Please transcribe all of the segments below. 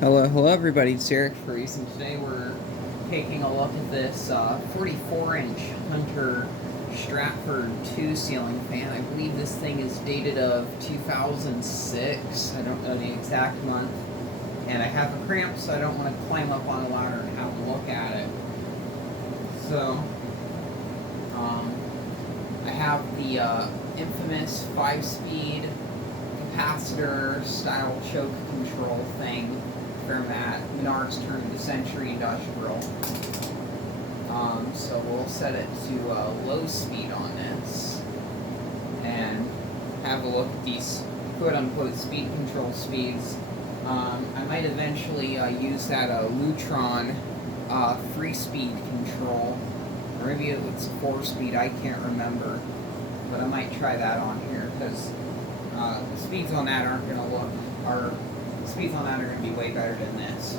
Hello everybody, it's Eric Freeze, and today we're taking a look at this 44-inch Hunter Stratford 2 ceiling fan. I believe this thing is dated of 2006. I don't know the exact month. And I have a cramp, so I don't want to climb up on a ladder and have a look at it. So, I have the infamous 5-speed capacitor style choke control thing from that Menards turn of the century industrial. So we'll set it to low speed on this and have a look at these quote-unquote speed control speeds. I might eventually use that Lutron 3-speed control, or maybe it's 4-speed, I can't remember, but I might try that on here because the speeds on that aren't going to look, the speeds on that are going to be way better than this.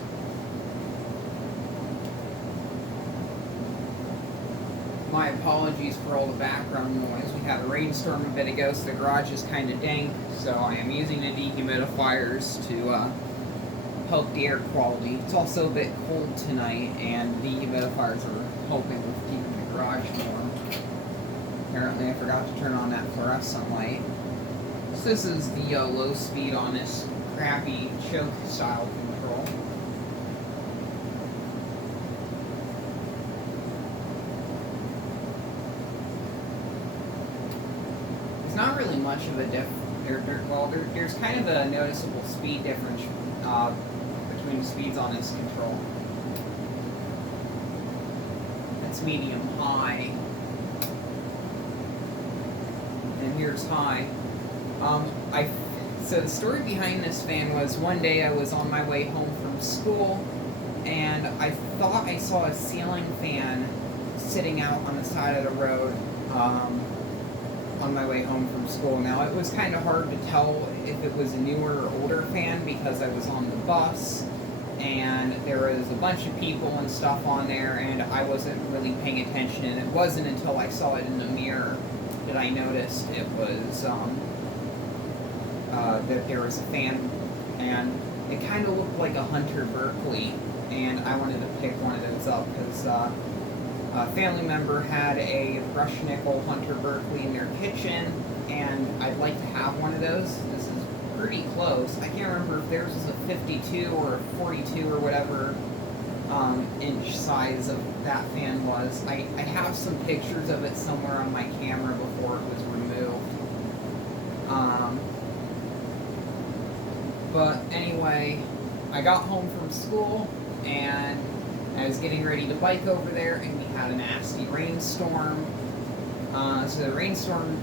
My apologies for all the background noise. We had a rainstorm a bit ago, so the garage is kind of dank, so I am using the dehumidifiers to help the air quality. It's also a bit cold tonight, and the dehumidifiers are helping with keeping the garage warm. Apparently I forgot to turn on that fluorescent light. So this is the low speed on this crappy choke style control. It's not really much of a there's kind of a noticeable speed difference between the speeds on this control. That's medium high, and here's high. So the story behind this fan was one day I was on my way home from school, and I thought I saw a ceiling fan sitting out on the side of the road on my way home from school. Now, it was kind of hard to tell if it was a newer or older fan because I was on the bus, and there was a bunch of people and stuff on there, and I wasn't really paying attention, and it wasn't until I saw it in the mirror that I noticed it was that there was a fan, and it kind of looked like a Hunter Berkeley, and I wanted to pick one of those up because a family member had a brushed nickel Hunter Berkeley in their kitchen, and I'd like to have one of those. This is pretty close. I can't remember if theirs was a 52 or a 42 or whatever inch size of that fan was. I have some pictures of it somewhere on my camera before it was removed. But anyway, I got home from school, and I was getting ready to bike over there, and we had a nasty rainstorm. So the rainstorm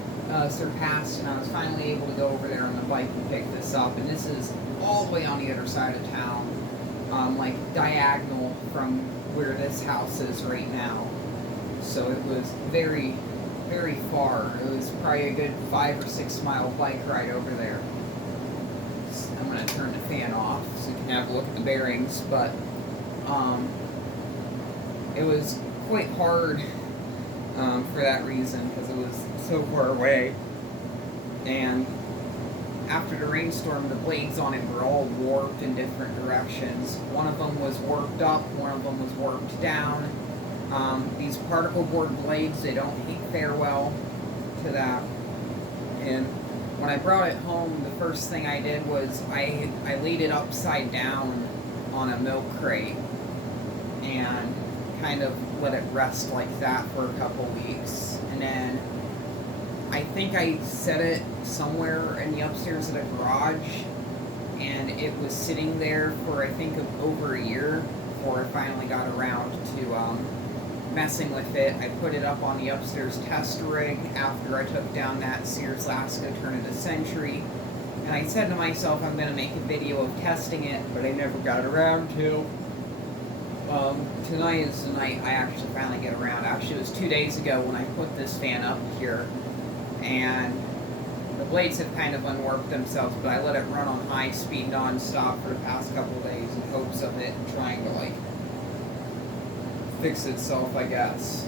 surpassed, and I was finally able to go over there on the bike and pick this up. And this is all the way on the other side of town, like diagonal from where this house is right now. So it was very, very far. It was probably a good 5 or 6 mile bike ride over there. I'm going to turn the fan off so you can have a look at the bearings, but it was quite hard for that reason because it was so far away. And after the rainstorm, the blades on it were all warped in different directions. One of them was warped up, one of them was warped down. These particle board blades, they don't fare well to that. And when I brought it home, the first thing I did was I laid it upside down on a milk crate and kind of let it rest like that for a couple weeks. And then I think I set it somewhere in the upstairs of the garage, and it was sitting there for I think over a year before I finally got around to messing with it. I put it up on the upstairs test rig after I took down that Sears Alaska turn of the century, and I said to myself I'm going to make a video of testing it, but I never got around to. Tonight is the night I actually finally get around. Actually, it was 2 days ago when I put this fan up here, and the blades have kind of unwarped themselves, but I let it run on high speed non-stop for the past couple of days in hopes of it trying to fix itself, I guess.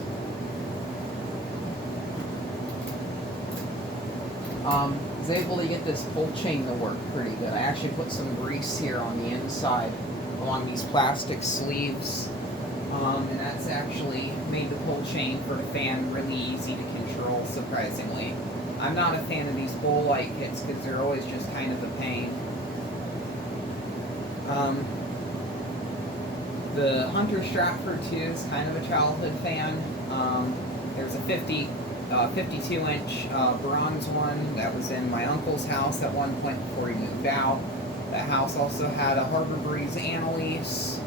Was able to get this pull chain to work pretty good. I actually put some grease here on the inside along these plastic sleeves. And that's actually made the pull chain for the fan really easy to control, surprisingly. I'm not a fan of these bowl light kits because they're always just kind of a pain. The Hunter Stratford 2 is kind of a childhood fan. There's a 52-inch bronze one that was in my uncle's house at one point before he moved out. That house also had a Harbor Breeze Annalise,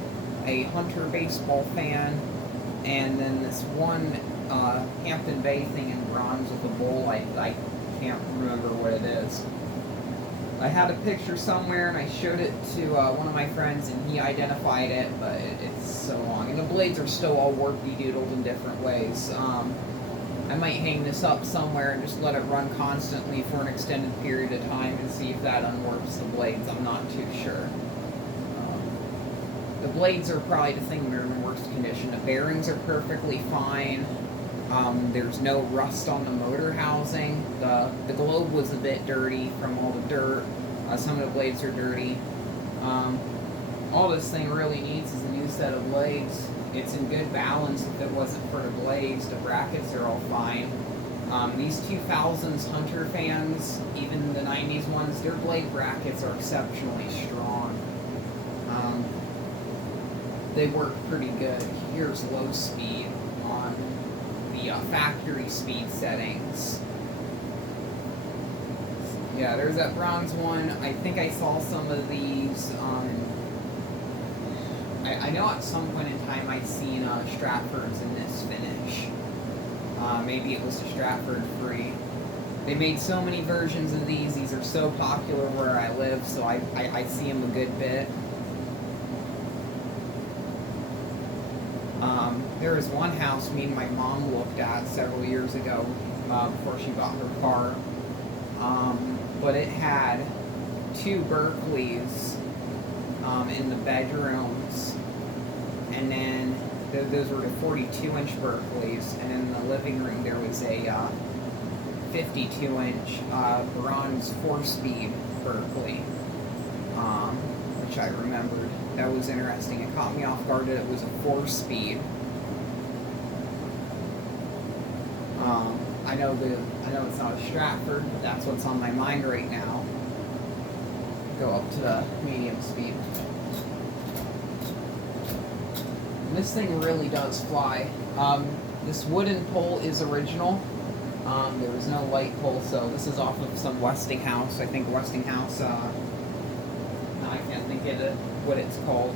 a Hunter baseball fan, and then this one Hampton Bay thing in bronze with a bowl. I can't remember what it is. I had a picture somewhere and I showed it to one of my friends and he identified it, but it's so long. And the blades are still all warpy-doodled in different ways. I might hang this up somewhere and just let it run constantly for an extended period of time and see if that unwarps the blades. I'm not too sure. The blades are probably the thing that are in the worst condition. The bearings are perfectly fine. There's no rust on the motor housing. The globe was a bit dirty from all the dirt. Some of the blades are dirty. All this thing really needs is a new set of blades. It's in good balance if it wasn't for the blades. The brackets are all fine. These 2000s Hunter fans, even the 90s ones, their blade brackets are exceptionally strong. They work pretty good. Here's low speed on the factory speed settings. Yeah, there's that bronze one. I think I saw some of these I know at some point in time I'd seen Stratfords in this finish. Maybe it was the Stratford 3. They made so many versions of these. These are so popular where I live, so I see them a good bit. There was one house me and my mom looked at several years ago before she bought her car. But it had 2 Berkeleys in the bedrooms, and then those were the 42-inch Berkeleys, and in the living room there was a 52-inch bronze 4-speed Berkeley, which I remembered. That was interesting. It caught me off guard that it was a 4-speed. I know it's not a Stratford, but that's what's on my mind right now. Go up to the medium speed. And this thing really does fly. This wooden pole is original. There was no light pole, so this is off of some Westinghouse. I think Westinghouse, I can't think of it, what it's called.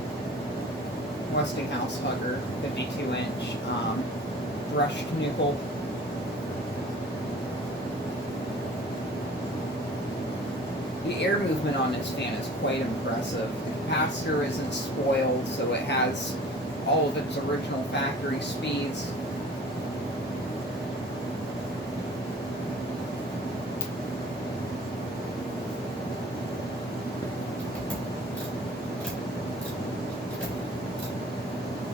Westinghouse Hugger, 52-inch, brushed nickel. The air movement on this fan is quite impressive. The capacitor isn't spoiled, so it has all of its original factory speeds.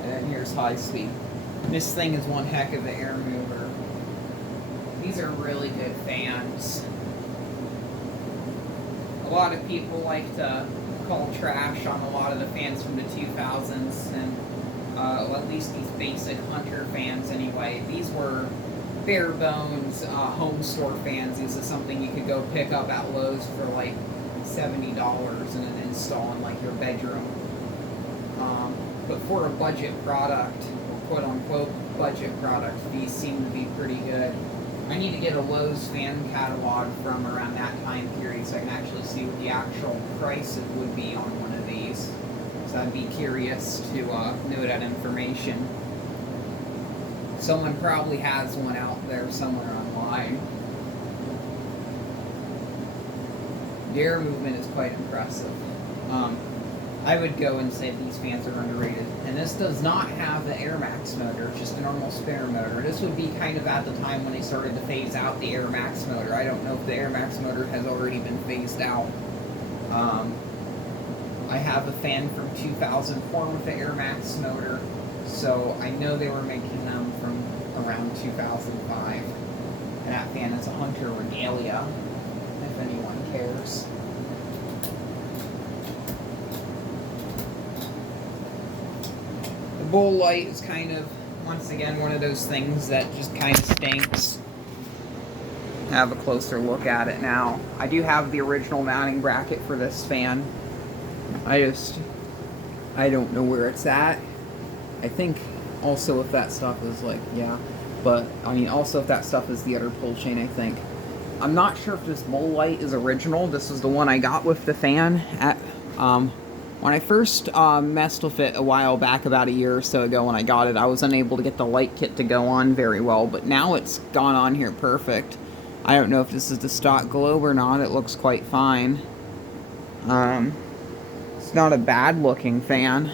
And here's high speed. This thing is one heck of an air mover. These are really good fans. A lot of people like to call trash on a lot of the fans from the 2000s, and at least these basic Hunter fans anyway. These were bare bones home store fans. This is something you could go pick up at Lowe's for like $70 and then install in like your bedroom. But for a budget product, or quote unquote budget product, these seem to be pretty good. I need to get a Lowe's fan catalog from around that time period so I can actually see what the actual prices would be on one of these. So I'd be curious to know that information. Someone probably has one out there somewhere online. The air movement is quite impressive. I would go and say these fans are underrated. And this does not have the Air Max motor, it's just a normal spinner motor. This would be kind of at the time when they started to phase out the Air Max motor. I don't know if the Air Max motor has already been phased out. I have a fan from 2004 with the Air Max motor, so I know they were making them from around 2005. And that fan is a Hunter Regalia, if anyone cares. bull light is kind of, once again, one of those things that just kind of stinks. Have a closer look at it now. I do have the original mounting bracket for this fan. I don't know where it's at. I think also if that stuff is like, yeah, but I mean also if that stuff is the other pull chain, I think. I'm not sure if this bull light is original. This was the one I got with the fan at, when I first messed with it a while back, about a year or so ago when I got it, I was unable to get the light kit to go on very well, but now it's gone on here perfect. I don't know if this is the stock globe or not. It looks quite fine. It's not a bad looking fan.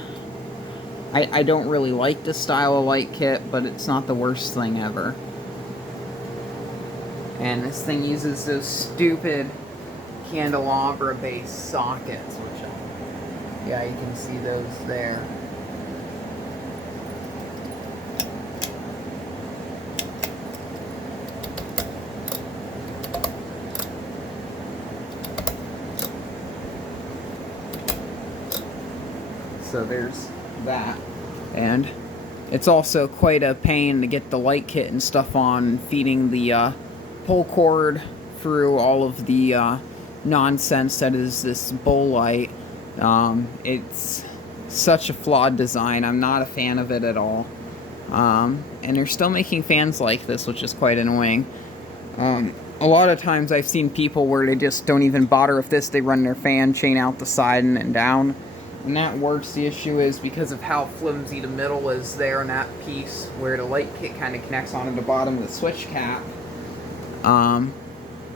I don't really like this style of light kit, but it's not the worst thing ever. And this thing uses those stupid candelabra-based sockets, which, yeah, you can see those there. So there's that. And it's also quite a pain to get the light kit and stuff on, feeding the pull cord through all of the nonsense that is this bull light. It's such a flawed design. I'm not a fan of it at all. And they're still making fans like this, which is quite annoying. A lot of times I've seen people where they just don't even bother with this. They run their fan chain out the side and down. And that works. The issue is because of how flimsy the middle is there in that piece where the light kit kind of connects onto the bottom of the switch cap.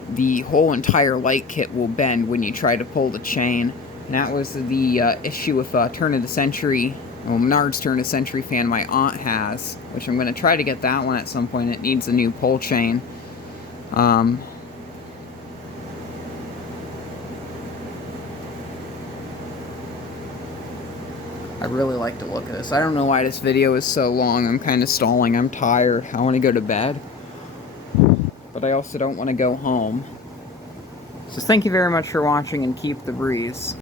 The whole entire light kit will bend when you try to pull the chain. And that was the issue with turn of the century, well, Menard's turn of the century fan my aunt has, which I'm going to try to get that one at some point. It needs a new pull chain. I really like to look at this. I don't know why this video is so long. I'm kind of stalling. I'm tired. I want to go to bed. But I also don't want to go home. So thank you very much for watching, and keep the breeze.